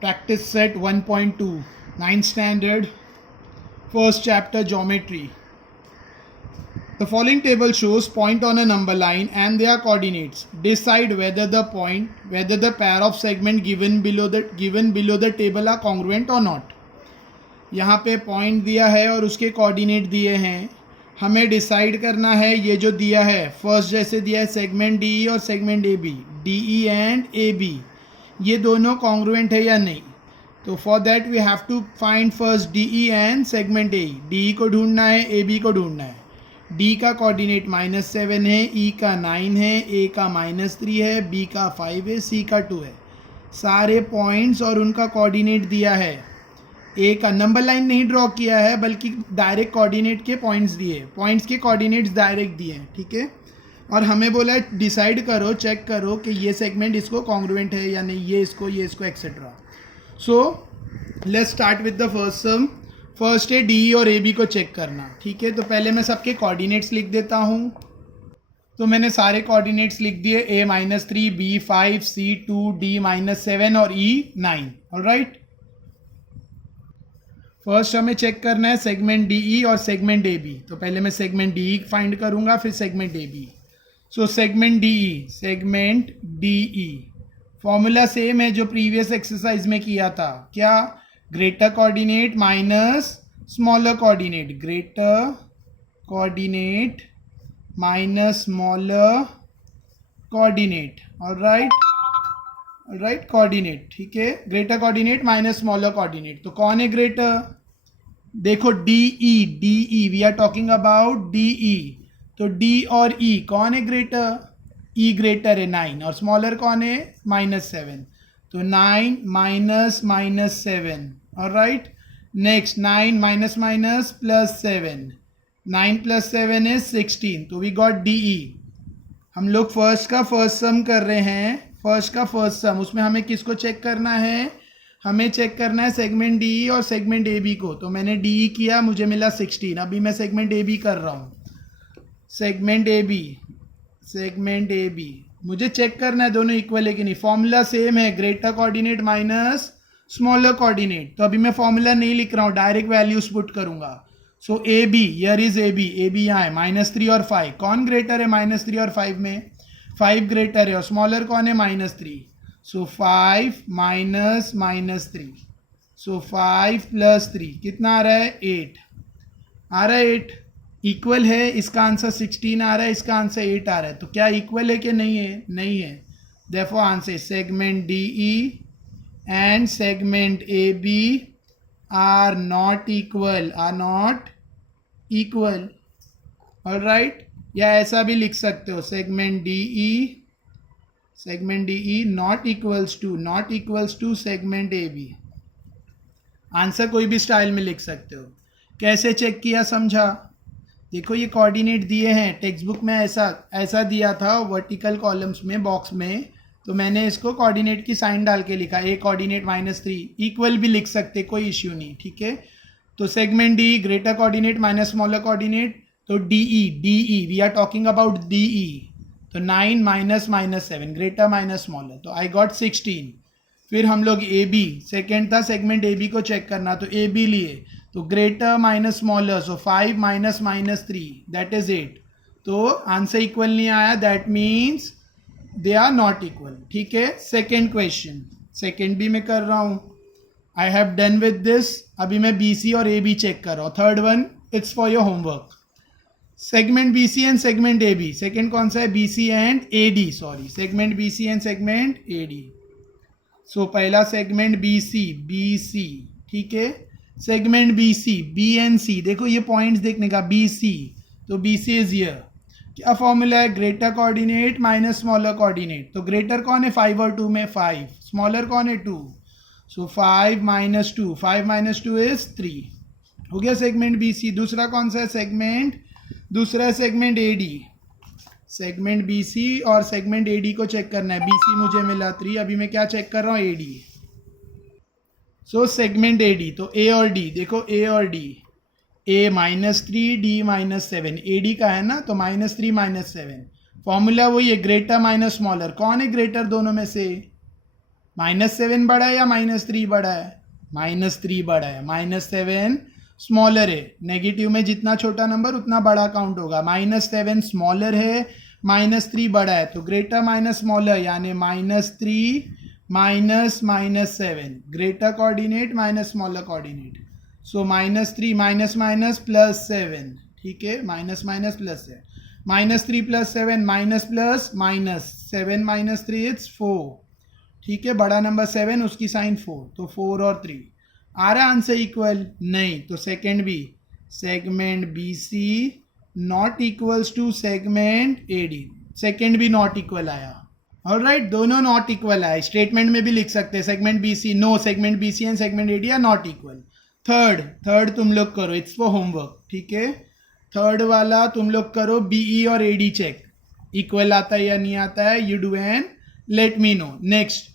Practice set 1.2, 9th standard, first chapter geometry. The following table shows point on a number line and their coordinates. Decide whether the pair of segment given below the table are congruent or not. यहाँ पे point दिया है और उसके coordinate दिए हैं. हमें decide करना है ये जो दिया है, फर्स्ट जैसे दिया है सेगमेंट डी और segment A B, D E and A B, ये दोनों कॉन्ग्रुएंट है या नहीं. तो for that we have to find first D E and segment A. D E को ढूंढना है, ए बी को ढूंढना है. डी का कोऑर्डिनेट -7 है, ई का 9 है, ए का -3 है, बी का 5 है, सी का 2 है. सारे पॉइंट्स और उनका कोऑर्डिनेट दिया है. ए का नंबर लाइन नहीं ड्रॉ किया है बल्कि डायरेक्ट कोऑर्डिनेट के पॉइंट्स दिए, पॉइंट्स के कोऑर्डिनेट्स डायरेक्ट दिए हैं. ठीक है. और हमें बोला है डिसाइड करो, चेक करो कि ये सेगमेंट इसको कॉन्ग्रुएंट है या नहीं, ये इसको etcetera. So let's start with the first sum. First है डी और ए बी को चेक करना. ठीक है. तो पहले मैं सबके कोऑर्डिनेट्स लिख देता हूँ. तो मैंने सारे कोऑर्डिनेट्स लिख दिए, a -3, b 5, c 2, d -7 और e 9. ऑलराइट. फर्स्ट हमें चेक करना है सेगमेंट डी ई और सेगमेंट ए बी. तो पहले मैं सेगमेंट डी ई फाइंड करूंगा, फिर segment A B. So segment D E formula same है जो प्रीवियस एक्सरसाइज में किया था. क्या? Greater coordinate minus smaller coordinate, greater coordinate minus smaller coordinate. Alright, coordinate. ठीक है. Greater coordinate minus smaller coordinate. तो कौन है ग्रेटर? देखो D E, we are talking about D E. तो डी और ई कौन है ग्रेटर? ई ग्रेटर है 9 और स्मॉलर कौन है? -7. तो 9 -7. Alright. Next 9 minus plus 7, 9 + 7 is 16. तो वी गॉट डी ई. हम लोग फर्स्ट का फर्स्ट सम कर रहे हैं, फर्स्ट का फर्स्ट सम. उसमें हमें किसको चेक करना है? हमें चेक करना है सेगमेंट डी ई और सेगमेंट ए बी को. तो मैंने डी ई किया, मुझे मिला 16. अभी मैं सेगमेंट ए बी कर रहा हूँ. सेगमेंट ए बी मुझे चेक करना है दोनों इक्वल है कि नहीं. फॉर्मूला सेम है, greater coordinate minus smaller coordinate. तो अभी मैं फॉर्मूला नहीं लिख रहा हूँ, डायरेक्ट वैल्यूज पुट करूंगा. So A B, here is A B यहाँ है, -3 और 5. कौन ग्रेटर है -3 और 5 में? 5 ग्रेटर है. और स्मॉलर कौन है? -3. सो 5 माइनस -3. सो 5 + 3 कितना आ रहा है? 8 आ रहा है. 8 इक्वल है. इसका आंसर 16 आ रहा है, इसका आंसर 8 आ रहा है. तो क्या इक्वल है कि नहीं है? नहीं है. Therefore answer segment D E and segment A B are not equal. All right. या ऐसा भी लिख सकते हो, segment D E not equals to segment A B. Answer कोई भी स्टाइल में लिख सकते हो. कैसे चेक किया समझा? देखो ये कोऑर्डिनेट दिए हैं, टेक्स्ट बुक में ऐसा दिया था वर्टिकल कॉलम्स में, बॉक्स में. तो मैंने इसको कोऑर्डिनेट की साइन डाल के लिखा, ए कोऑर्डिनेट -3. इक्वल भी लिख सकते, कोई इश्यू नहीं. ठीक है. तो segment D greater coordinate minus smaller coordinate. तो D E we are talking about D E. तो 9 -7 ग्रेटर माइनस स्मॉलर. तो आई गॉट 16. फिर हम लोग ए बी, सेकेंड था सेगमेंट ए बी को चेक करना. तो ए बी लिए, तो greater minus smaller. So 5 -3 that is 8. तो आंसर इक्वल नहीं आया, that means they are not equal. ठीक है. सेकेंड क्वेश्चन, सेकेंड भी मैं कर रहा हूँ. I have done with this. अभी मैं बी सी और ए बी चेक कर रहा हूँ. Third one it's for your homework. Segment B C and segment A B. Second कौन सा है? B C and A D. Sorry, segment B C and segment A D. So पहला segment B C. ठीक है. Segment B and C. देखो ये points देखने का, बी सी. तो बी सी इज हियर. क्या फॉर्मूला है? Greater coordinate minus smaller coordinate. तो ग्रेटर कौन है? 5 और 2 में 5. स्मॉलर कौन है? 2. सो 5 - 2. 5 - 2 इज 3. हो गया सेगमेंट बी सी. दूसरा कौन सा है दूसरा है segment A D. Segment B C और सेगमेंट ए डी को चेक करना है. बी सी मुझे मिला 3. अभी मैं क्या चेक कर रहा हूँ? ए D. So segment A D. तो ए और डी, देखो ए और D. A -3, D -7. A D का है ना, तो -3 -7. फॉर्मूला वही है, ग्रेटर माइनस स्मॉलर. कौन है ग्रेटर दोनों में से? -7 बड़ा है या -3 बड़ा है? -3 बड़ा है, -7 स्मॉलर है। नेगेटिव में जितना छोटा नंबर उतना बड़ा काउंट होगा। -7 स्मॉलर है, -3 बड़ा है, तो ग्रेटर माइनस स्मॉलर यानी -3 minus -7, greater coordinate minus smaller coordinate. So -3 minus minus plus 7, ठीक है, माइनस माइनस प्लस है, -3 plus 7 minus plus minus 7 minus 3 it's 4, ठीक है, बड़ा नंबर 7 उसकी साइन 4, तो 4 और 3 आ रहा आंसर इक्वल नहीं, तो second B, segment B C not equals to segment A D, second भी नॉट इक्वल आया। ऑलराइट, दोनों नॉट इक्वल आए, स्टेटमेंट में भी लिख सकते हैं segment B C, no segment B C and segment A D are not equal. Third तुम लोग करो, इट्स फॉर होमवर्क, ठीक है, थर्ड वाला तुम लोग करो, बीई और एडी चेक इक्वल आता है या नहीं आता है, you do and let me know. Next,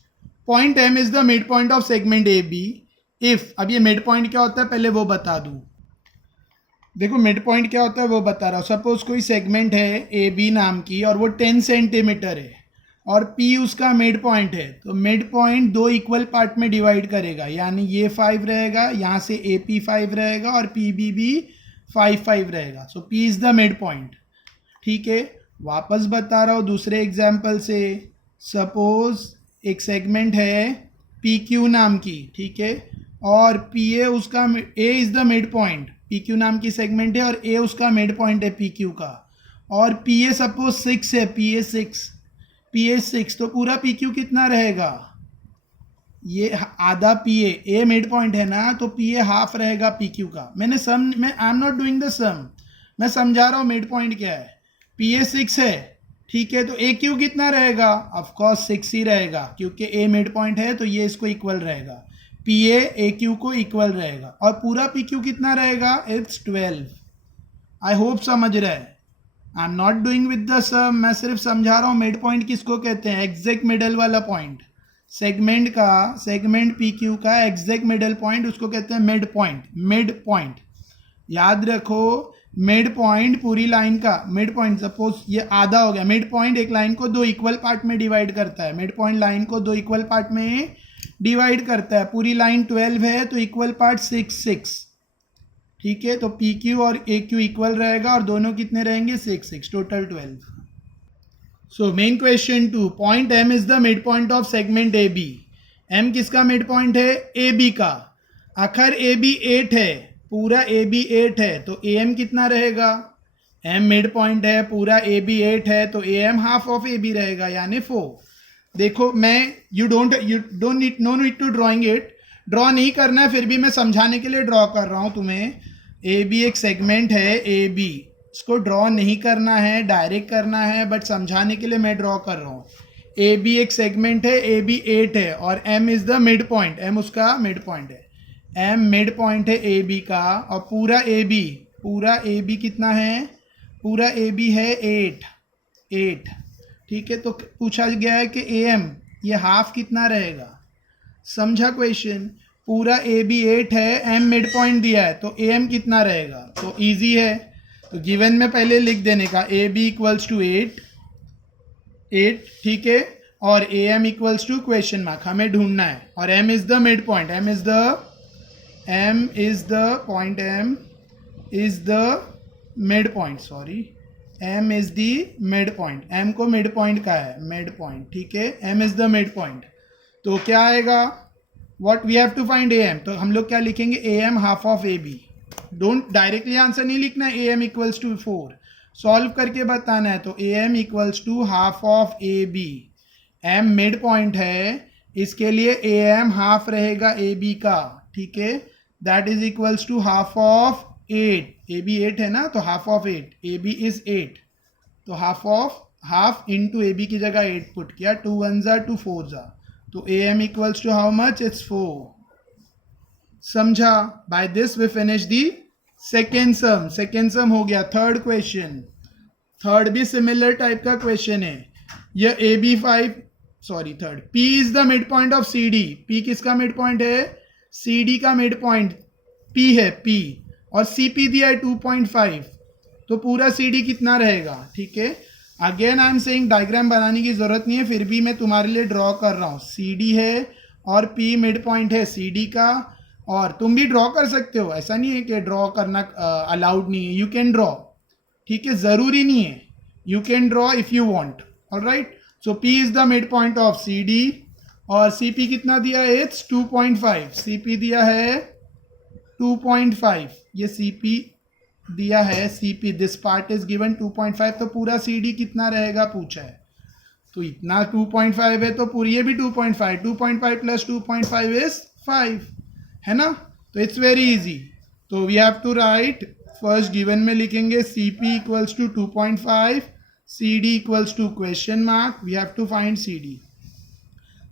point M is the mid point of segment A B if, अब ये मिड पॉइंट क्या होता है पहले वो बता दूं। देखो मिड पॉइंट क्या होता है वो बता रहा हूँ। सपोज कोई सेगमेंट है ए बी नाम की और वो 10 सेंटीमीटर है और पी उसका मिड पॉइंट है, तो मिड पॉइंट दो इक्वल पार्ट में डिवाइड करेगा, यानी ये 5 रहेगा, यहाँ से ए पी 5 रहेगा और पी बी भी 5 रहेगा। So P is the mid point, ठीक है। वापस बता रहा हूँ दूसरे एग्जाम्पल से, सपोज एक सेगमेंट है पी क्यू नाम की, ठीक है, और पी ए उसका, A is the mid point, P Q नाम की सेगमेंट है और ए उसका मिड पॉइंट है पी क्यू का, और पी ए सपोज 6 है, पी ए 6, तो पूरा पी क्यू कितना रहेगा, ये आधा पी ए मिड पॉइंट है ना, तो पी ए हाफ रहेगा पी क्यू का। मैं I am not doing the sum, मैं समझा रहा हूँ मिड पॉइंट क्या है। पी ए 6 है, ठीक है, तो ए क्यू कितना रहेगा, ऑफकोर्स 6 ही रहेगा, क्योंकि ए मिड पॉइंट है तो ये इसको इक्वल रहेगा, पी ए क्यू को इक्वल रहेगा, और पूरा पी क्यू कितना रहेगा, इट्स 12। आई होप समझ रहे हैं, I am not doing with the sum, मैं सिर्फ समझा रहा हूँ मिड पॉइंट किसको कहते हैं, एग्जैक्ट मिडल वाला पॉइंट, सेगमेंट का, सेगमेंट पी क्यू का एग्जैक्ट मिडल पॉइंट उसको कहते हैं मिड पॉइंट। मिड पॉइंट याद रखो, मिड पॉइंट पूरी लाइन का मिड पॉइंट, सपोज ये आधा हो गया, मिड पॉइंट एक लाइन को दो इक्वल पार्ट में डिवाइड करता है, मिड पॉइंट लाइन को दो इक्वल पार्ट में डिवाइड करता है, पूरी लाइन 12 है तो इक्वल पार्ट 6, ठीक है, तो पी क्यू और ए क्यू इक्वल रहेगा और दोनों कितने रहेंगे, 6, total 12। So main question 2, point M is the mid point of segment A B, M किसका मिड पॉइंट है, ए बी का, आखिर ए बी 8 है, पूरा ए बी 8 है, तो ए एम कितना रहेगा, एम मिड पॉइंट है, पूरा ए बी 8 है, तो A M half of A B रहेगा, यानी 4। देखो मैं you don't need to drawing it, draw नहीं करना है, फिर भी मैं समझाने के लिए ड्रॉ कर रहा हूँ तुम्हें। ए बी एक सेगमेंट है ए बी, इसको ड्रॉ नहीं करना है, डायरेक्ट करना है, बट समझाने के लिए मैं ड्रॉ कर रहा हूँ। ए बी एक सेगमेंट है, ए बी 8 है और M is the mid point, M उसका मिड पॉइंट है, एम मिड पॉइंट है ए बी का, और पूरा ए बी कितना है, पूरा ए बी है 8, ठीक है, तो पूछा गया है कि ए एम ये हाफ कितना रहेगा, समझा क्वेश्चन, पूरा ए बी 8 है, एम मिड पॉइंट दिया है, तो ए एम कितना रहेगा, तो इजी है, तो गिवन में पहले लिख देने का, ए बी इक्वल्स टू 8, ठीक है, और A M equals to question mark, हमें ढूंढना है, और M is the mid point, M is mid point, M को मिड पॉइंट का है, मिड पॉइंट, ठीक है, M is the mid point, तो क्या आएगा, what we have to find A M, तो हम लोग क्या लिखेंगे, A M half of A B, don't directly answer नहीं लिखना है, A M equals to 4, solve करके बताना है, तो A M equals to half of A B, M mid point है, इसके लिए ए एम हाफ रहेगा ए बी का, ठीक है, that is equals to half of 8, A B 8 है ना, तो half of 8, A B is 8, तो हाफ इंटू ए बी की जगह 8 पुट किया, 2 1 जा 2 4 जा, तो A M equals to how much, it's 4, समझा। By this we finish the second sum हो गया। थर्ड क्वेश्चन, थर्ड भी सिमिलर टाइप का क्वेश्चन है, यह A B 5, sorry third, P is the mid point of C D, P किसका mid point है, C D का मिड पॉइंट पी है, पी, और सी पी दिया है 2.5, तो पूरा सी डी कितना रहेगा, ठीक है, again I am saying diagram बनाने की जरूरत नहीं है, फिर भी मैं तुम्हारे लिए ड्रॉ कर रहा हूँ. सी डी है और पी मिड पॉइंट है सी डी का, और तुम भी ड्रॉ कर सकते हो, ऐसा नहीं है कि ड्रॉ करना अलाउड नहीं है. यू कैन ड्रॉ, ठीक है, जरूरी नहीं है. You can draw if you want. Alright, so P is the mid point of C D, और सी पी कितना दिया है? इट्स 2.5. सी पी दिया है 2.5. ये सी पी दिया है, C P this part is given 2.5. तो पूरा सी डी कितना रहेगा पूछा है, तो इतना 2.5 है तो पूरी ये भी 2.5. 2.5 प्लस 2.5 इज 5, है ना. तो इट्स वेरी इजी. तो we have to write, first given में लिखेंगे C P equals to 2.5, C D equals to question mark. We have to find C D.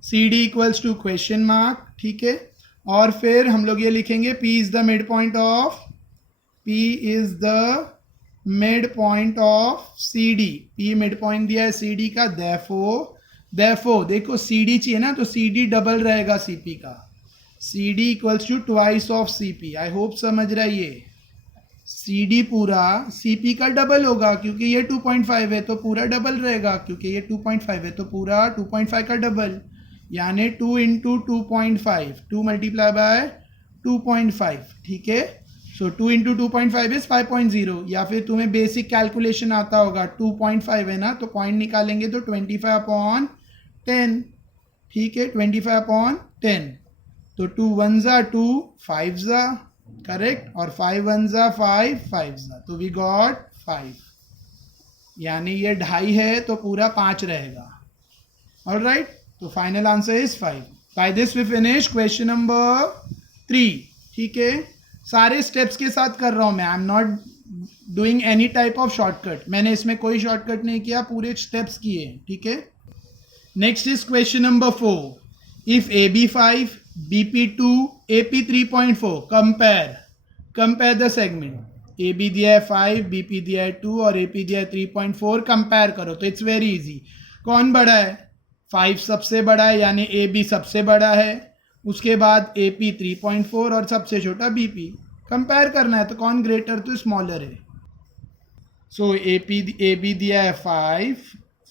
C D equals to question mark, ठीक है. और फिर हम लोग ये लिखेंगे P is the mid point of, P is the mid point of C D. P mid point दिया है सी डी का. देयरफॉर देखो सी डी चाहिए ना, तो सी डी डबल रहेगा सी पी का. C D equals to twice of C P. I hope समझ रहा है ये. सी डी पूरा सी पी का डबल होगा, क्योंकि ये 2.5 है तो पूरा डबल रहेगा, क्योंकि ये 2.5 है तो पूरा 2.5 का डबल, यानी 2 इंटू 2.5, 2 मल्टीप्लाई बाय 2.5, ठीक है. सो 2 इंटू 2.5 इज 5.0. या फिर तुम्हें बेसिक कैलकुलेशन आता होगा, 2.5 है ना, तो पॉइंट निकालेंगे तो 25/10, ठीक है, 25/10. तो 2 1 जा 2, 5 जा, करेक्ट, और 5 1 जा 5, 5 जा, तो वी गॉट 5. यानी ये 2.5 है तो पूरा 5 रहेगा. ऑलराइट, तो final answer is 5. By this we finish question number 3, ठीक है. सारे स्टेप्स के साथ कर रहा हूं मैं, I am not doing any type of shortcut. मैंने इसमें कोई शॉर्टकट नहीं किया, पूरे स्टेप्स किए, ठीक है. Next is question number 4. If AB5, BP2, AP3.4, compare the segment. AB दिया है 5, BP दिया है 2 और AP दिया है 3.4. कंपेयर करो, तो इट्स वेरी इजी. कौन बड़ा है? 5 सबसे बड़ा है, यानी AB सबसे बड़ा है, उसके बाद AP 3.4 और सबसे छोटा BP. कंपेयर करना है तो कौन ग्रेटर तो स्मॉलर है. सो AB दिया है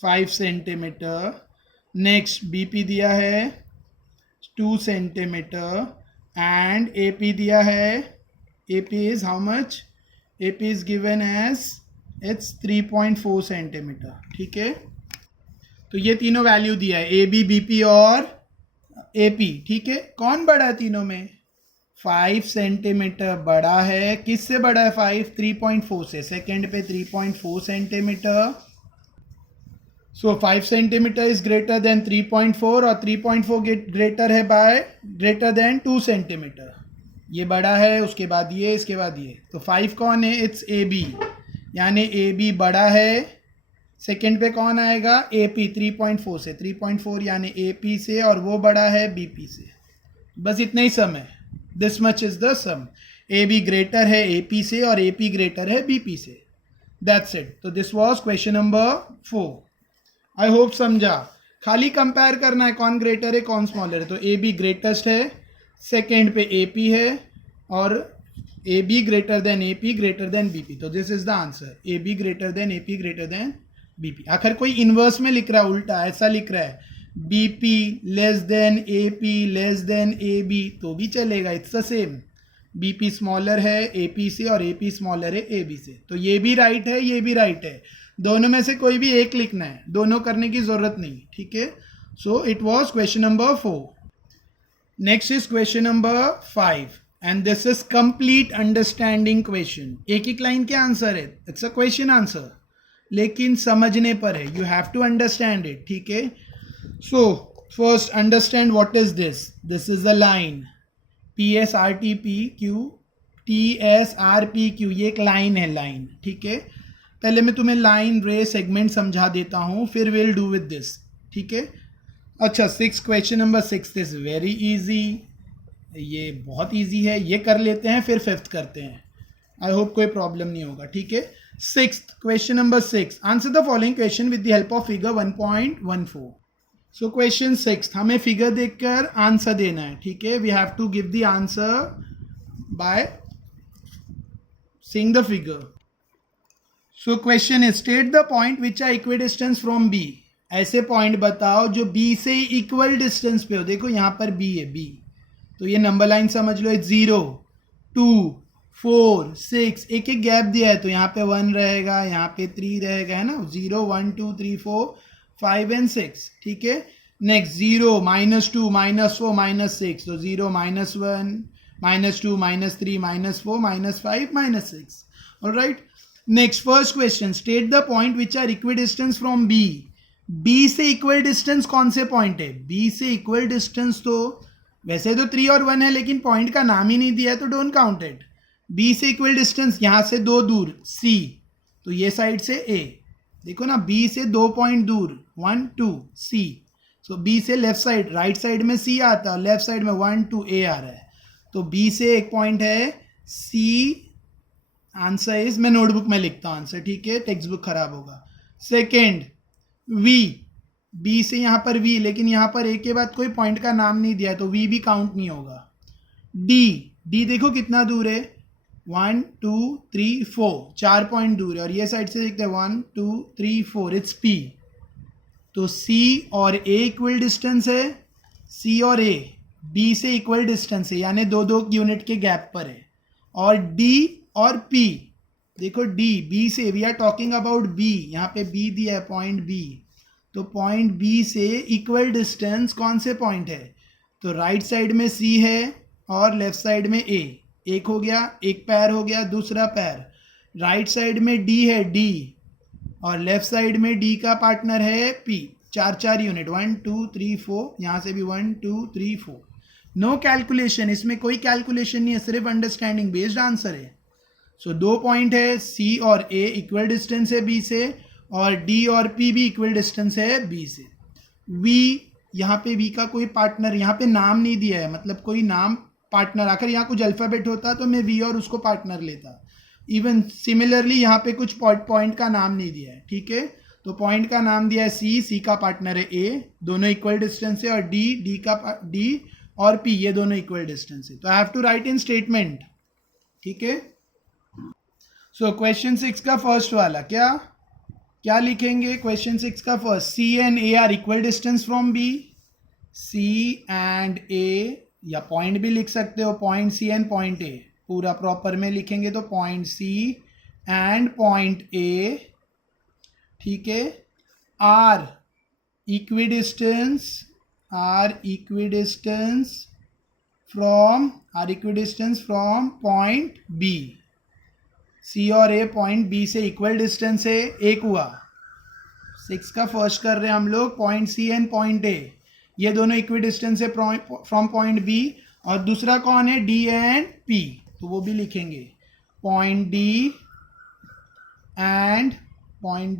5 सेंटीमीटर. नेक्स्ट BP दिया है 2 सेंटीमीटर एंड AP दिया है, AP is how much? AP is given as it's 3.4 centimetre, ठीक है. तो ये तीनों वैल्यू दिया है, AB, BP और AP, ठीक है. कौन बड़ा है तीनों में? 5 सेंटीमीटर बड़ा है. किससे बड़ा है 5? 3.4 से. सेकेंड पे 3.4 centimetre. So 5 centimetre is greater than 3.4 और 3.4 ग्रेटर है बाय ग्रेटर देन 2 सेंटीमीटर. ये बड़ा है, उसके बाद ये, इसके बाद ये. तो 5 कौन है? इट्स AB, यानी AB बड़ा है. सेकेंड पे कौन आएगा? AP 3.4 से. 3.4 यानी AP से, और वो बड़ा है BP से. बस इतना ही सम है. This much is the sum. AB greater है AP से और AP ग्रेटर है BP से. That's it. तो this was question number 4. I hope समझा. खाली कंपेयर करना है कौन ग्रेटर है कौन स्मॉलर है. तो AB ग्रेटेस्ट है, सेकेंड पे AP है, और AB greater than AP greater than BP. तो this is the answer. AB greater than AP greater than BP. आखिर कोई इन्वर्स में लिख रहा है, उल्टा ऐसा लिख रहा है, BP less than AP less than AB, तो भी चलेगा. It's the same. BP smaller है AP से और AP स्मॉलर है AB से. तो ये भी राइट है, ये भी राइट है. दोनों में से कोई भी एक लिखना है, दोनों करने की जरूरत नहीं, ठीक है. So it was question number 4. Next is question number 5 and this is complete understanding question. एक एक लाइन के आंसर है. इट्स अ क्वेश्चन आंसर, लेकिन समझने पर है. You have to understand it, ठीक है. So first understand what is this. This is a line PSRTPQ, TSRPQ, ये एक लाइन है, लाइन, ठीक है. पहले मैं तुम्हें लाइन, रे, सेगमेंट समझा देता हूँ, फिर विल डू विद दिस, ठीक है. अच्छा, 6, question number 6 is very easy. ये बहुत इजी है, ये कर लेते हैं, फिर 5th करते हैं. आई होप कोई प्रॉब्लम नहीं होगा, ठीक है. 6th question number 6. Answer the following question with the help of figure 1.14. So question 6, हमें फिगर देखकर आंसर देना है, ठीक है. We have to give the answer by seeing the figure. So question is state the point which are equi distance from B. ऐसे point बताओ जो B से इक्वल डिस्टेंस पे हो. देखो यहाँ पर बी है, बी, तो ये नंबर लाइन समझ लो. 0 2 4 6, एक एक गैप दिया है तो यहाँ पे 1 रहेगा, यहाँ पे 3 रहेगा, है ना. 0 1 2 3 4 5 and 6. ठीक है. नेक्स्ट 0 -2 -4 -6, तो 0 -1 -2 -3 -4 -5 -6. Alright. Next first question, state the point which are equi distance from B. B से इक्वल डिस्टेंस कौन से पॉइंट है? बी से इक्वल डिस्टेंस तो वैसे तो 3 और 1 है, लेकिन पॉइंट का नाम ही नहीं दिया है तो डोंट काउंट इट. बी से इक्वल डिस्टेंस यहाँ से 2 दूर सी, तो ये साइड से ए. देखो ना, बी से 2 पॉइंट दूर 1 2 सी. सो बी से लेफ्ट साइड, राइट साइड में सी आता है, लेफ्ट साइड में 1 2 ए आ रहा है. तो बी से एक पॉइंट है सी. आंसर इज, मैं नोटबुक में लिखता हूँ आंसर, ठीक है, टेक्स्ट बुक खराब होगा. सेकेंड वी, बी से यहाँ पर वी, लेकिन यहाँ पर ए के बाद कोई पॉइंट का नाम नहीं दिया तो वी भी काउंट नहीं होगा. डी, डी देखो कितना दूर है, 1 2 3 4, 4 पॉइंट दूर है. और ये साइड से देखते हैं 1 2 3 4, इट्स पी. तो सी और ए इक्वल डिस्टेंस है, सी और ए बी से इक्वल डिस्टेंस है, यानी 2 यूनिट के गैप पर है. और डी और पी, देखो डी, बी से, we are talking about B, यहाँ पे बी दिया है, पॉइंट बी. तो पॉइंट बी से इक्वल डिस्टेंस कौन से पॉइंट है? तो राइट साइड में सी है और लेफ्ट साइड में ए. एक हो गया, एक पैर हो गया. दूसरा पैर, राइट साइड में डी है, डी, और लेफ्ट साइड में डी का पार्टनर है पी. 4 यूनिट, 1 2 3 4, यहाँ से भी 1 2 3 4. नो कैलकुलेशन, इसमें कोई कैलकुलेशन नहीं है, सिर्फ अंडरस्टैंडिंग बेस्ड आंसर है. सो 2 पॉइंट है, सी और ए इक्वल डिस्टेंस है बी से, और डी और पी भी इक्वल डिस्टेंस है बी से. वी, यहाँ पे वी का कोई पार्टनर, यहाँ पे नाम नहीं दिया है, मतलब कोई नाम पार्टनर, आखिर यहाँ कुछ अल्फ़ाबेट होता तो मैं वी और उसको पार्टनर लेता. इवन सिमिलरली यहाँ पे कुछ पॉइंट का नाम नहीं दिया है, ठीक है. तो पॉइंट का नाम दिया है सी, सी का पार्टनर है ए, दोनों इक्वल डिस्टेंस है. और डी और पी, ये दोनों इक्वल डिस्टेंस है. तो I have to write in statement, ठीक है. सो क्वेश्चन 6 का फर्स्ट वाला क्या लिखेंगे? क्वेश्चन 6 का first, C and A are equal distance from B. C and A, या पॉइंट भी लिख सकते हो, point C and point A, पूरा प्रॉपर में लिखेंगे तो point C and point A, ठीक है. Are equi distance from point B. C और ए पॉइंट बी से इक्वल डिस्टेंस है. एक हुआ. 6 का फर्स्ट कर रहे हैं हम लोग, point C and point A, ये दोनों इक्वल डिस्टेंस है फ्रॉम पॉइंट बी. और दूसरा कौन है? डी एंड पी, तो वो भी लिखेंगे, point D and point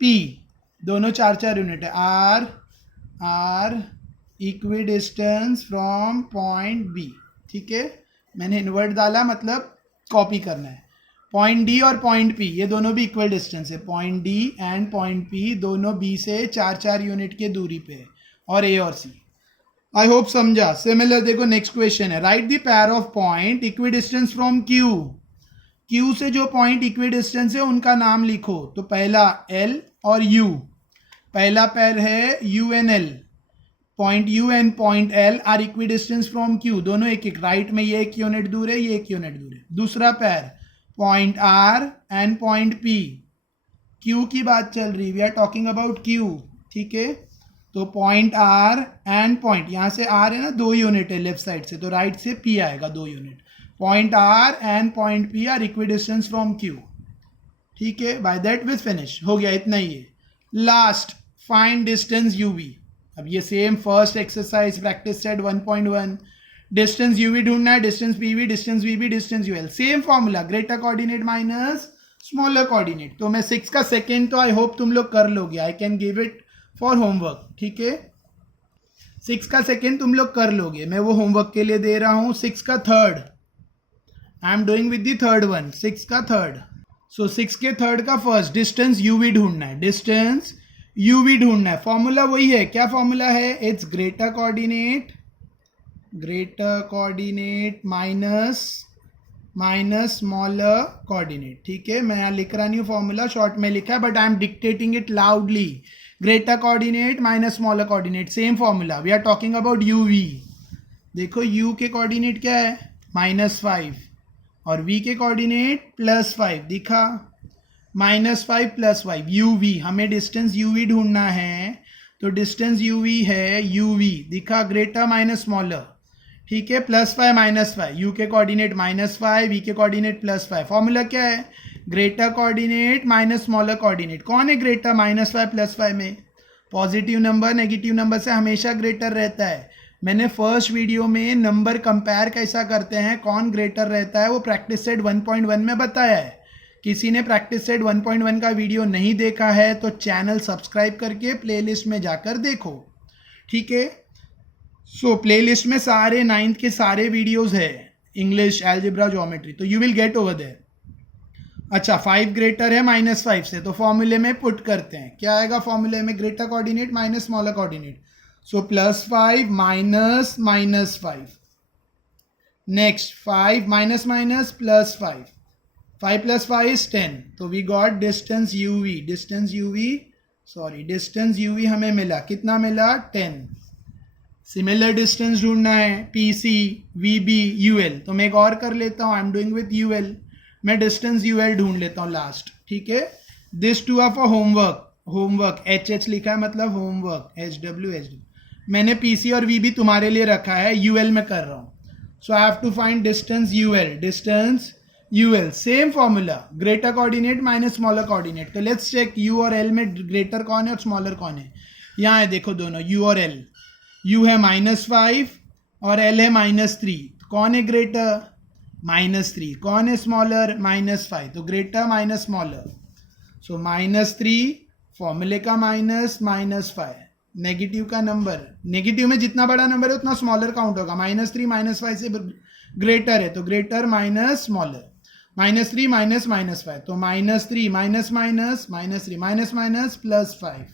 P, दोनों 4 यूनिट है. Are equi distance from point B, ठीक है. मैंने इन्वर्ट डाला, मतलब कॉपी करना है. पॉइंट डी और पॉइंट पी, ये दोनों भी इक्वल डिस्टेंस है. Point D and point P दोनों बी से 4 यूनिट के दूरी पे है, और ए और सी. आई होप समझा. सिमिलर देखो नेक्स्ट क्वेश्चन है, write the pair of point equi distance from Q. Q से जो पॉइंट इक्वी डिस्टेंस है उनका नाम लिखो. तो पहला एल और यू, पहला पेयर है U and L. Point U and point L are equi distance from Q, दोनों एक एक, राइट में ये 1 यूनिट दूर है, ये 1 यूनिट दूर है. दूसरा pair point R and point P. Q की बात चल रही, we are talking about Q, ठीक है. तो पॉइंट आर एंड पॉइंट, यहाँ से आर है ना 2 यूनिट है लेफ्ट साइड से, तो राइट से पी आएगा 2 unit. Point R and point P are equi distance from Q, ठीक है. बाय दैट विल फिनिश, हो गया, इतना ही है. Last, find distance U V. अब ये same first exercise practice set 1.1, distance U V ढूंढना है, distance P V, distance V B, distance U L. Same formula, greater coordinate minus smaller coordinate. तो मैं 6 का सेकेंड तो आई होप तुम लोग कर लोगे, I can give it for homework, ठीक है. 6 का सेकेंड तुम लोग कर लोगे, मैं वो होमवर्क के लिए दे रहा हूँ. 6 का third I am doing with the third one. 6 का थर्ड, सो 6 के थर्ड का फर्स्ट, डिस्टेंस यू वी ढूंढना है, डिस्टेंस यू वी ढूंढना है. फॉर्मूला वही है, क्या फॉर्मूला है? It's greater coordinate greater coordinate minus smaller coordinate. ठीक है, मैं यहाँ लिख रहा नहीं हूँ फॉर्मूला, शॉर्ट में लिखा है, but I am dictating it loudly. Greater coordinate minus smaller coordinate, same formula. We are talking about U V. देखो u के कोऑर्डिनेट क्या है, -5, और v के कोऑर्डिनेट +5. दिखा, -5 +5 यू वी. हमें डिस्टेंस यू वी ढूंढना है, तो डिस्टेंस यू वी है यू वी. दिखा, ग्रेटर माइनस स्मॉलर. ठीक है, +5 -5, u के कोऑर्डिनेट -5, v के कोऑर्डिनेट +5. फॉर्मूला क्या है, greater coordinate minus smaller coordinate. कौन है ग्रेटर -5 +5 में? पॉजिटिव नंबर नेगेटिव नंबर से हमेशा ग्रेटर रहता है. मैंने फर्स्ट वीडियो में नंबर कंपेयर कैसा करते हैं, कौन ग्रेटर रहता है, वो प्रैक्टिस सेट 1.1 में बताया है. किसी ने प्रैक्टिस सेट 1.1 का वीडियो नहीं देखा है तो चैनल सब्सक्राइब करके प्लेलिस्ट में जाकर देखो. ठीक है, सो प्लेलिस्ट में सारे 9th के सारे वीडियोस है, इंग्लिश, अलजेब्रा, ज्योमेट्री, तो you will get over there. अच्छा, 5 ग्रेटर है -5 से, तो फॉर्मूले में पुट करते हैं. क्या आएगा फॉर्मूले में, greater coordinate minus smaller coordinate. So +5 minus -5. Next 5 minus +5. 5 + 5 is 10. तो we got distance U V हमें मिला. कितना मिला, 10. सिमिलर डिस्टेंस ढूंढना है, PC, VB, UL. तो मैं एक और कर लेता हूँ, I am doing with UL. मैं डिस्टेंस UL ढूंढ लेता हूँ लास्ट. ठीक है, this two are for homework. HH लिखा है मतलब होमवर्क, HW. मैंने PC और VB तुम्हारे लिए रखा है, UL में कर रहा हूँ. So I have to find distance UL. Same formula, greater coordinate minus smaller coordinate. तो लेट्स चेक U और L में ग्रेटर कौन है और स्मॉलर कौन है. यहाँ है, देखो दोनों U और L. U है -5 और L है -3. कौन है ग्रेटर, -3. कौन है स्मॉलर, -5. तो ग्रेटर माइनस स्मॉलर. सो -3 फॉर्मूले का -5. नेगेटिव का नंबर, नेगेटिव में जितना बड़ा नंबर है उतना स्मॉलर काउंट होगा. -3 -5 से ग्रेटर है, तो ग्रेटर माइनस स्मॉलर. -3 -5, तो -3 minus minus +5.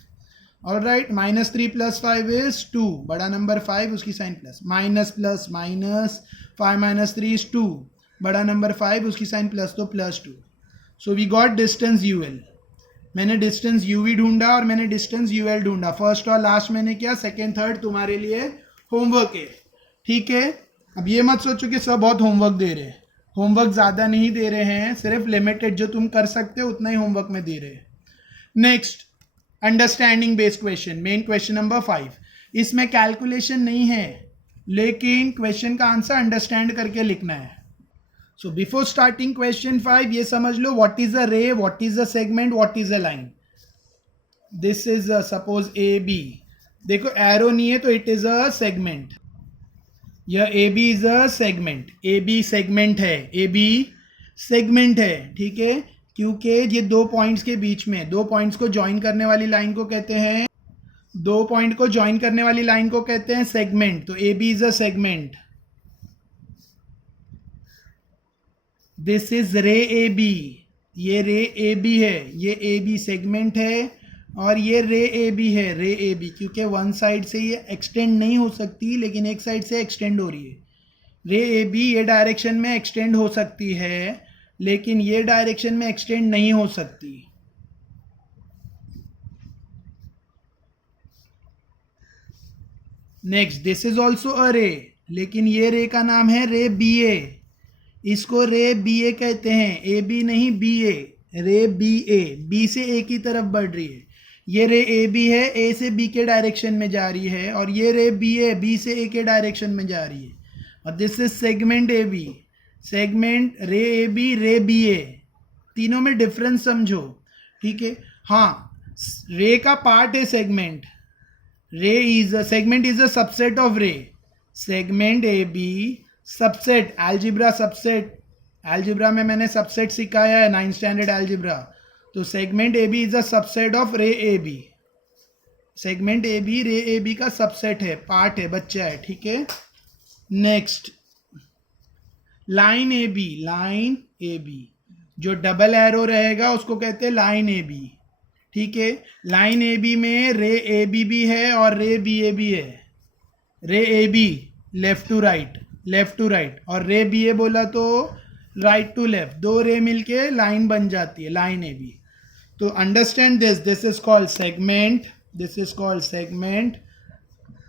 All right, -3 + 5 is 2. बड़ा नंबर 5, उसकी साइन प्लस. Minus 5 - 3 is 2. बड़ा नंबर 5, उसकी साइन प्लस, तो +2. So we got distance UL. मैंने डिस्टेंस UV ढूंढा और मैंने डिस्टेंस UL ढूंढा. फर्स्ट और लास्ट मैंने किया, सेकेंड थर्ड तुम्हारे लिए होमवर्क है. ठीक है, अब ये मत सोचो कि सब बहुत होमवर्क दे रहे हैं. होमवर्क ज़्यादा नहीं दे रहे हैं, सिर्फ लिमिटेड जो तुम कर सकते हो उतना ही होमवर्क में दे रहे हैं. Next, understanding based question, main question number 5. इसमें कैलकुलेशन नहीं है, लेकिन क्वेश्चन का आंसर अंडरस्टैंड करके लिखना है. सो बिफोर स्टार्टिंग क्वेश्चन 5 ये समझ लो, व्हाट इज अ रे, what is a segment, what is a line. This is suppose AB. देखो एरो नहीं है तो इट इज अ सेगमेंट. यह AB is a segment. AB segment है, AB सेगमेंट है. ठीक है, क्योंकि ये 2 पॉइंट्स के बीच में, 2 पॉइंट्स को ज्वाइन करने वाली लाइन को कहते हैं, 2 पॉइंट को ज्वाइन करने वाली लाइन को कहते हैं सेगमेंट. तो AB is a segment. This is रे AB. ये रे AB है, ये AB सेगमेंट है, और ये रे AB है, रे AB. क्योंकि वन साइड से ये एक्सटेंड नहीं हो सकती, लेकिन एक साइड से एक्सटेंड हो रही है. रे AB ये डायरेक्शन में एक्सटेंड हो सकती है, लेकिन ये डायरेक्शन में एक्सटेंड नहीं हो सकती. Next, this is also a रे, लेकिन ये रे का नाम है रे BA. इसको रे BA कहते हैं, AB नहीं BA. रे BA, B से A की तरफ बढ़ रही है. ये रे AB है, A से B के डायरेक्शन में जा रही है, और ये रे BA, B से A के डायरेक्शन में जा रही है. और this is segment AB. Segment रे AB, रे BA, तीनों में डिफरेंस समझो. ठीक है, हाँ, रे का पार्ट है सेगमेंट. रे is a segment, is a subset of रे. Segment AB subset, algebra subset. Algebra में मैंने सबसेट सिखाया है, 9th स्टैंडर्ड अलजेब्रा. तो segment AB is a subset of रे AB. सेगमेंट AB रे AB का सबसेट है, पार्ट है, बच्चा है. ठीक है, नेक्स्ट, लाइन AB. जो डबल एरो रहेगा उसको कहते हैं लाइन AB. ठीक है, लाइन AB में रे AB भी है और रे BA भी है. रे AB लेफ्ट टू राइट, और रे बी ए बोला तो राइट टू लेफ्ट, दो रे मिलके लाइन बन जाती है, लाइन ए बी. तो understand this is called segment, this is called segment,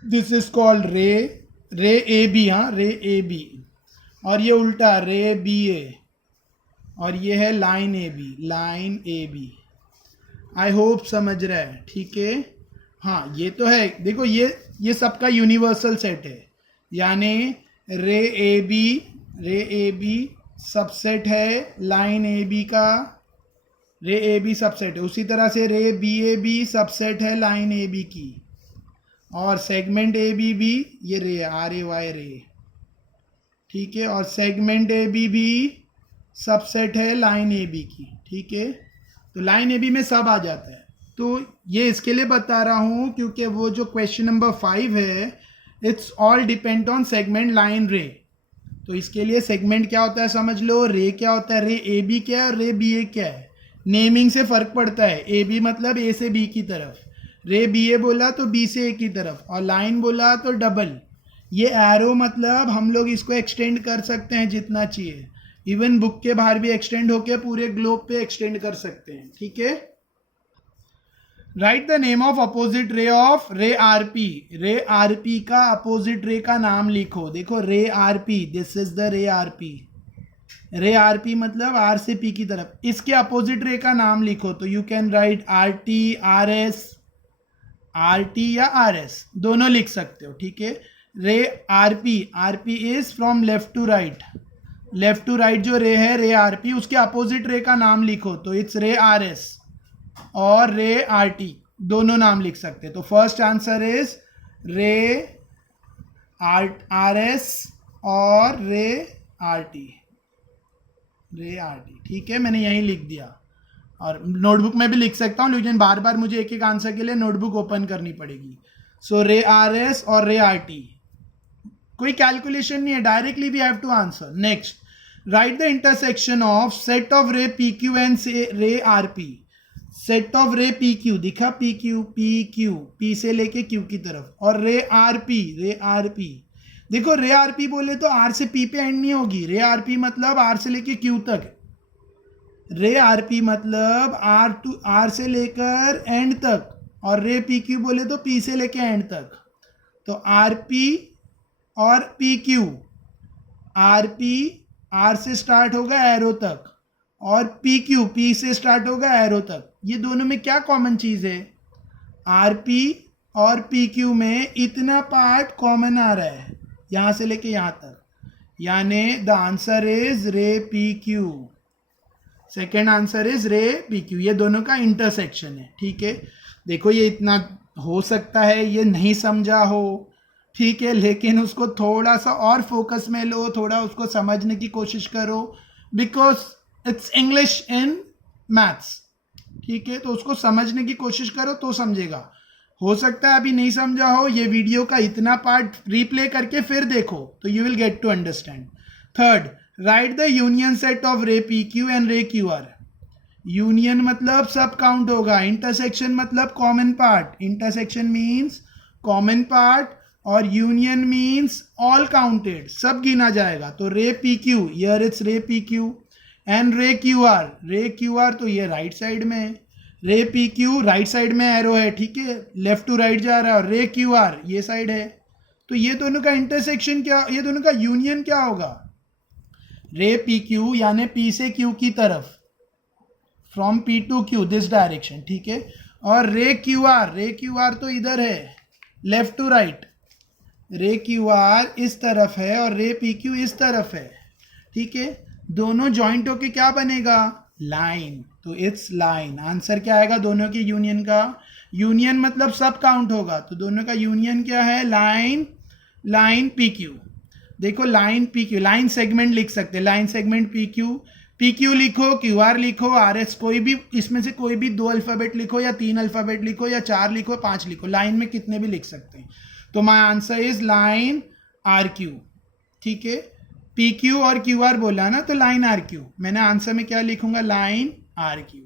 this is called ray A B, हाँ रे ए बी, और ये उल्टा रे बी ए, और ये है line A B. I hope समझ रहा है, ठीक है. हाँ ये तो है, देखो ये सबका यूनिवर्सल सेट है, यानी रे ए बी सबसेट है लाइन ए बी का, रे ए बी सबसेट है. उसी तरह से रे बी ए बी सबसेट है लाइन ए बी की, और सेगमेंट ए बी भी ये रे आर ए वाई रे, ठीक है. और सेगमेंट ए बी भी सबसेट है लाइन ए बी की, ठीक है. तो लाइन ए बी में सब आ जाता है. तो ये इसके लिए बता रहा हूँ क्योंकि वो जो क्वेश्चन नंबर 5 है, it's all depend on segment line रे. तो इसके लिए सेगमेंट क्या होता है समझ लो, रे क्या होता है, रे ए बी क्या है और रे बी ए क्या है. नेमिंग से फर्क पड़ता है. ए बी मतलब ए से बी की तरफ, रे बी ए बोला तो बी से ए की तरफ, और लाइन बोला तो डबल. ये एरो मतलब हम लोग इसको एक्सटेंड कर सकते हैं जितना चाहिए, इवन बुक के बाहर भी एक्सटेंड होके पूरे ग्लोब पे एक्सटेंड कर सकते हैं, ठीक है. Write the name of opposite ray of रे आर पी. रे आर पी का अपोजिट रे का नाम लिखो. देखो रे R P, this is the रे आर पी. रे आर पी मतलब आर से पी की तरफ, इसके अपोजिट रे का नाम लिखो. तो you can write R T, R S, R T या आर एस दोनों लिख सकते हो, ठीक है. रे R P is from left to right, left to right जो रे है रे आर पी, उसके अपोजिट रे का नाम लिखो. तो इट्स रे आर एस और रे आर टी, दोनों नाम लिख सकते हैं. तो फर्स्ट आंसर इज रे आर एस और रे आर टी, ठीक है. मैंने यहीं लिख दिया, और नोटबुक में भी लिख सकता हूँ, लेकिन बार बार मुझे एक एक आंसर के लिए नोटबुक ओपन करनी पड़ेगी. सो रे आर एस और रे आर टी, कोई कैलकुलेशन नहीं है, directly we have to answer. Next, write the intersection of set of ray P Q and ray R P. Set of ray P Q दिखा, P Q P से लेके Q की तरफ, और रे आर पी. देखो रे आर पी बोले तो आर से पी पे एंड नहीं होगी. रे आर पी मतलब आर से लेके क्यू तक, रे आर पी मतलब आर से लेकर एंड तक, और रे पी क्यू बोले तो पी से लेके एंड तक. तो आर पी और P Q, R P R से स्टार्ट होगा एरो तक, और पी क्यू पी से स्टार्ट होगा एरो तक. ये दोनों में क्या कॉमन चीज़ है, आर पी और पी क्यू में इतना पार्ट कॉमन आ रहा है यहाँ से लेके यहाँ तक, यानी द आंसर इज रे P Q. Second answer is रे पी क्यू. ये दोनों का इंटरसेक्शन है, ठीक है. देखो ये इतना हो सकता है ये नहीं समझा हो, ठीक है, लेकिन उसको थोड़ा सा और फोकस में लो, थोड़ा उसको समझने की कोशिश करो, because it's English in maths, ठीक है. तो उसको समझने की कोशिश करो तो समझेगा. हो सकता है अभी नहीं समझा हो, ये वीडियो का इतना पार्ट रिप्ले करके फिर देखो तो you will get to understand. Third, write the union set of ray P Q and ray Q R. Union मतलब सब काउंट होगा, इंटरसेक्शन मतलब common part. Intersection means common part और यूनियन मीन्स ऑल काउंटेड, सब गिना जाएगा. तो ray P Q, here it's ray P Q, and ray Q R तो ये राइट साइड में है. Ray P Q right side में एरो है, ठीक है, लेफ्ट टू राइट जा रहा है, और रे क्यू आर ये साइड है. तो ये दोनों का इंटरसेक्शन क्या, ये दोनों का यूनियन क्या होगा, रे पी क्यू यानी पी से क्यू की तरफ, from P to Q this direction, ठीक है. और रे क्यू आर तो इधर है, left to right. Ray Q R इस तरफ है और रे पी क्यू इस तरफ है, ठीक है. दोनों ज्वाइंट होके क्या बनेगा, लाइन. तो इट्स लाइन. आंसर क्या आएगा दोनों के यूनियन का, यूनियन मतलब सब काउंट होगा, तो दोनों का यूनियन क्या है, लाइन पी क्यू. देखो line P Q, line segment लिख सकते हैं, लाइन सेगमेंट पी क्यू लिखो, क्यू आर लिखो, आर एस, कोई भी इसमें से कोई भी 2 अल्फ़ाबेट लिखो या 3 अल्फ़ाबेट लिखो या 4 लिखो, 5 लिखो, लाइन में कितने भी लिख सकते हैं. तो my answer is line R Q, ठीक है. पी क्यू और क्यू आर बोला ना, तो लाइन आर क्यू. मैंने आंसर में क्या लिखूंगा, line R Q.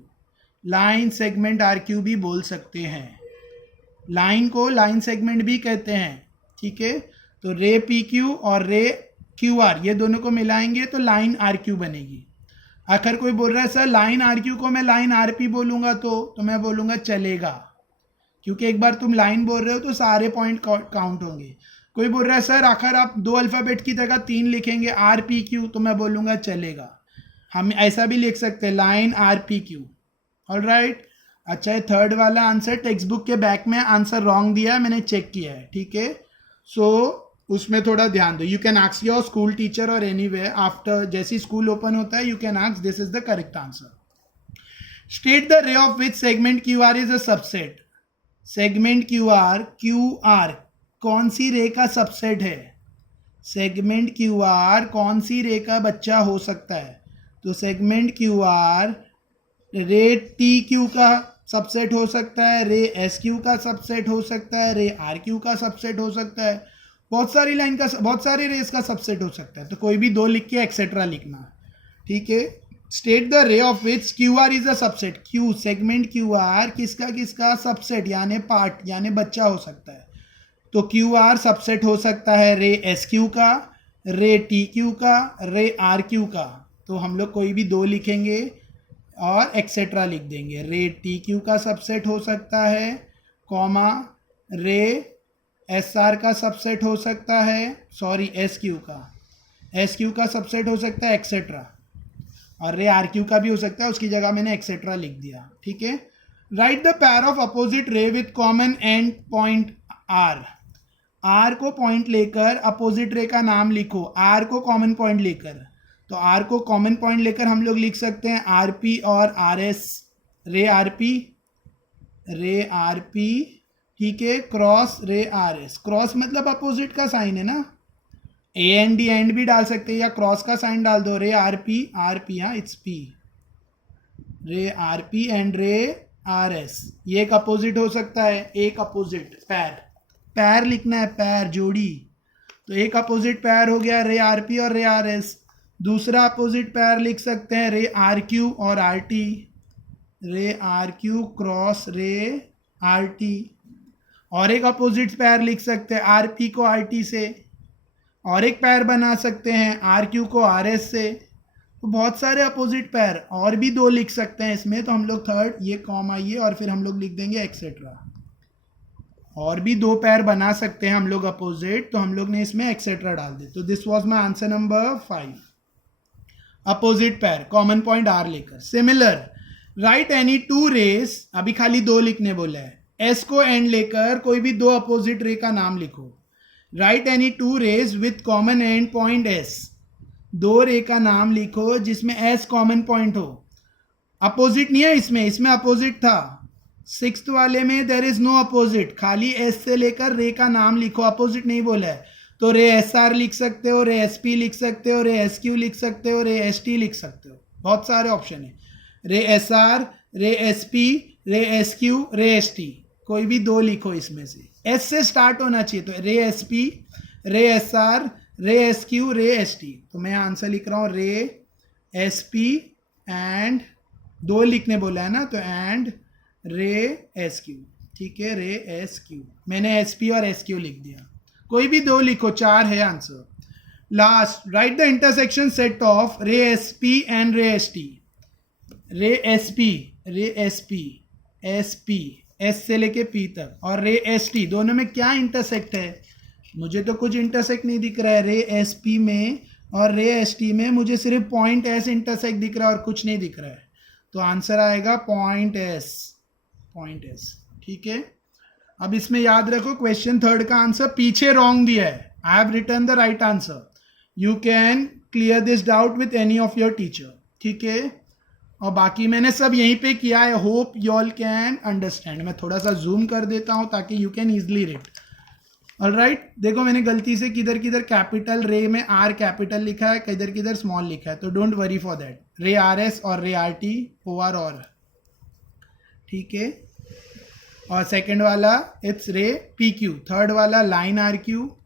Line segment R Q भी बोल सकते हैं, लाइन को लाइन सेगमेंट भी कहते हैं, ठीक है. तो रे पी क्यू और रे क्यू आर ये दोनों को मिलाएंगे तो लाइन आर क्यू बनेगी। आखिर कोई बोल रहा है सर लाइन आर क्यू को मैं लाइन आर पी बोलूँगा तो मैं बोलूँगा चलेगा, क्योंकि एक बार तुम लाइन बोल रहे हो तो सारे पॉइंट काउंट होंगे। कोई बोल रहा है सर आखिर आप 2 अल्फ़ाबेट की जगह 3 लिखेंगे आर पी क्यू, तो मैं बोलूँगा चलेगा। हम ऐसा भी लिख सकते हैं line R P Q. Alright, अच्छा है थर्ड वाला आंसर टेक्स्ट बुक के बैक में आंसर रॉन्ग दिया है, मैंने चेक किया है, ठीक है। सो उसमें थोड़ा ध्यान दो। You can ask your school teacher और एनीवे आफ्टर, जैसे स्कूल ओपन होता है you can ask, this is the correct answer. State the ray of which segment Q R is a subset. Segment Q R कौन सी रे का subset है? Segment Q R कौन सी रे का बच्चा हो सकता है? तो सेगमेंट क्यू आर रे टी क्यू का सबसेट हो सकता है, रे एस क्यू का सबसेट हो सकता है, रे आर क्यू का सबसेट हो सकता है, बहुत सारी लाइन का, बहुत सारी रेस का सबसेट हो सकता है। तो कोई भी 2 लिख के एक्सेट्रा लिखना, ठीक है। State the ray of which Q R is a subset. Q segment Q R किसका सबसेट यानी पार्ट यानी बच्चा हो सकता है। तो क्यू आर सबसेट हो सकता है रे एस क्यू का, रे टी क्यू का, रे आर क्यू का। तो हम लोग कोई भी 2 लिखेंगे और एक्सेट्रा लिख देंगे। रे टी क्यू का सबसेट हो सकता है, कॉमा रे एस आर का सबसेट हो सकता है, सॉरी एस क्यू का सबसेट हो सकता है एक्सेट्रा, और रे आर क्यू का भी हो सकता है, उसकी जगह मैंने एक्सेट्रा लिख दिया, ठीक है। Write the pair of opposite ray with common end point R. R को पॉइंट लेकर अपोजिट रे का नाम लिखो, आर को कॉमन पॉइंट लेकर। तो आर को कॉमन पॉइंट लेकर हम लोग लिख सकते हैं आर पी और आर एस। रे आर पी, ठीक है, क्रॉस रे आर एस। क्रॉस मतलब अपोजिट का साइन है ना, ए एंड डी एंड भी डाल सकते हैं या क्रॉस का साइन डाल दो। रे आर पी हाँ इट्स पी, रे R P and ray R S, ये एक अपोजिट हो सकता है। एक अपोजिट पैर लिखना है, पैर जोड़ी। तो एक अपोजिट पैर हो गया रे आर पी और रे आर एस। दूसरा अपोजिट पैर लिख सकते हैं रे आर क्यू और आर टी, रे आर क्यू क्रॉस रे आर टी। और एक अपोजिट पैर लिख सकते हैं आर पी को आर टी से, और एक पैर बना सकते हैं आर क्यू को आर एस से। तो बहुत सारे अपोजिट पैर, और भी 2 लिख सकते हैं इसमें। तो हम लोग थर्ड ये कॉमा ये और फिर हम लोग लिख देंगे एक्सेट्रा। और भी 2 पैर बना सकते हैं हम लोग अपोजिट, तो हम लोग ने इसमें एक्सेट्रा डाल दिया। तो this was my answer number 5, opposite पैर कॉमन पॉइंट आर लेकर। सिमिलर राइट एनी 2 रेस, अभी खाली 2 लिखने बोला है। एस को एंड लेकर कोई भी 2 अपोजिट रे का नाम लिखो। Write any 2 rays with common end point S. 2 ray का नाम लिखो जिसमें एस कॉमन पॉइंट हो। अपोजिट नहीं है इसमें अपोजिट था। 6th वाले में देयर इज नो अपोजिट, खाली एस से लेकर रे का नाम लिखो, अपोजिट नहीं बोला है। तो रे एस आर लिख सकते हो, रे एस पी लिख सकते हो, रे एस क्यू लिख सकते हो, रे एस टी लिख सकते हो, बहुत सारे ऑप्शन है। रे एस आर, रे एस पी, रे S Q, ray S T, कोई भी 2 लिखो इसमें से। एस से स्टार्ट होना चाहिए, तो रे एस पी, रे एस आर, रे S Q, ray S T. तो मैं आंसर लिख रहा हूँ रे एस पी एंड 2 लिखने बोला है ना, तो एंड रे एस क्यू, ठीक है, रे एस क्यू। मैंने एस पी और एस क्यू लिख दिया, कोई भी 2 लिखो, 4 है answer. Last right the intersection set of रे एस पी एंड रे एस टी। रे एस पी, एस से लेके पी तक, और रे एस टी, दोनों में क्या इंटरसेक्ट है? मुझे तो कुछ इंटरसेक्ट नहीं दिख रहा है। रे एस पी में और रे एस टी में मुझे सिर्फ पॉइंट एस इंटरसेक्ट दिख रहा है और कुछ नहीं दिख रहा है। तो आंसर आएगा पॉइंट एस, ठीक है। अब इसमें याद रखो क्वेश्चन 3 का आंसर पीछे रॉन्ग दिया है। I have written the right answer. You can clear this doubt with any of your teacher, ठीक है। और बाकी मैंने सब यहीं पे किया है, hope you all can understand. मैं थोड़ा सा जूम कर देता हूं ताकि you can easily read. Alright, देखो मैंने गलती से किधर कैपिटल रे में आर कैपिटल लिखा है, किधर स्मॉल लिखा है, तो डोंट वरी फॉर दैट। रे आर एस और रे आर टी, ओ आर और, ठीक है। और सेकंड वाला it's ray P Q, third वाला line R Q,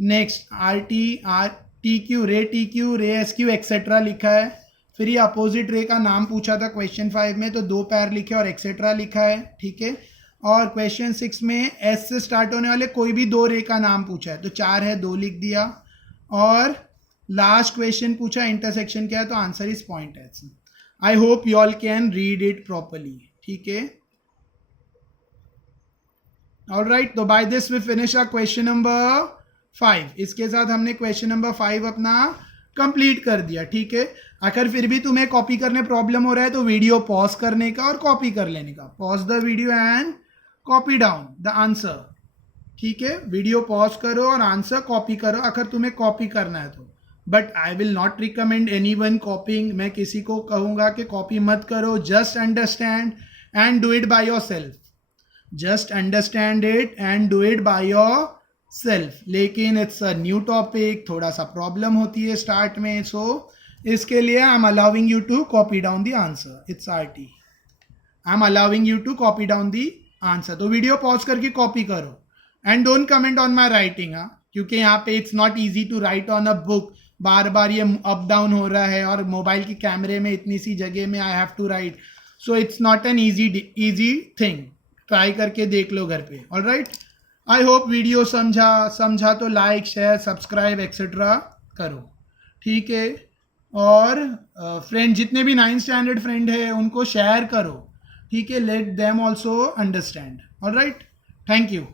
next R T Q, ray T Q, ray S Q etcetera लिखा है। फिर ये अपोजिट रे का नाम पूछा था क्वेश्चन 5 में, तो 2 पैर लिखे और एक्सेट्रा लिखा है, ठीक है। और क्वेश्चन 6 में एस से स्टार्ट होने वाले कोई भी 2 रे का नाम पूछा है तो 4 है 2 लिख दिया। और लास्ट क्वेश्चन पूछा इंटरसेक्शन क्या है तो answer is point S. I hope you all can read it properly, ठीक है। ऑलराइट, तो by this we finish a question number 5। इसके साथ हमने क्वेश्चन नंबर 5 अपना कंप्लीट कर दिया, ठीक है। अगर फिर भी तुम्हें कॉपी करने प्रॉब्लम हो रहा है तो वीडियो पॉज करने का और कॉपी कर लेने का। Pause the video and copy down the answer, ठीक है। वीडियो पॉज करो और आंसर कॉपी करो अगर तुम्हें कॉपी करना है तो। But I will not recommend any one कॉपिंग। मैं किसी को कहूँगा कि कॉपी मत करो, just understand and do it by your self. Just understand it and do it by your self. लेकिन इट्स अ न्यू टॉपिक, थोड़ा सा प्रॉब्लम होती है स्टार्ट में, सो इसके लिए I am allowing you to copy down the answer. It's RT, I am allowing you to copy down the answer. तो video pause करके कॉपी करो and don't comment on my writing, क्योंकि यहाँ पे it's not easy to write on a book. बार बार ये अप डाउन हो रहा है और मोबाइल की कैमरे में इतनी सी जगह में I have to write, so it's not an easy thing. Try करके देख लो घर पे। ऑलराइट, आई होप वीडियो समझा तो लाइक शेयर सब्सक्राइब एक्सेट्रा करो, ठीक है। और फ्रेंड जितने भी 9th स्टैंडर्ड फ्रेंड है उनको शेयर करो, ठीक है। Let them also understand. Alright, thank you.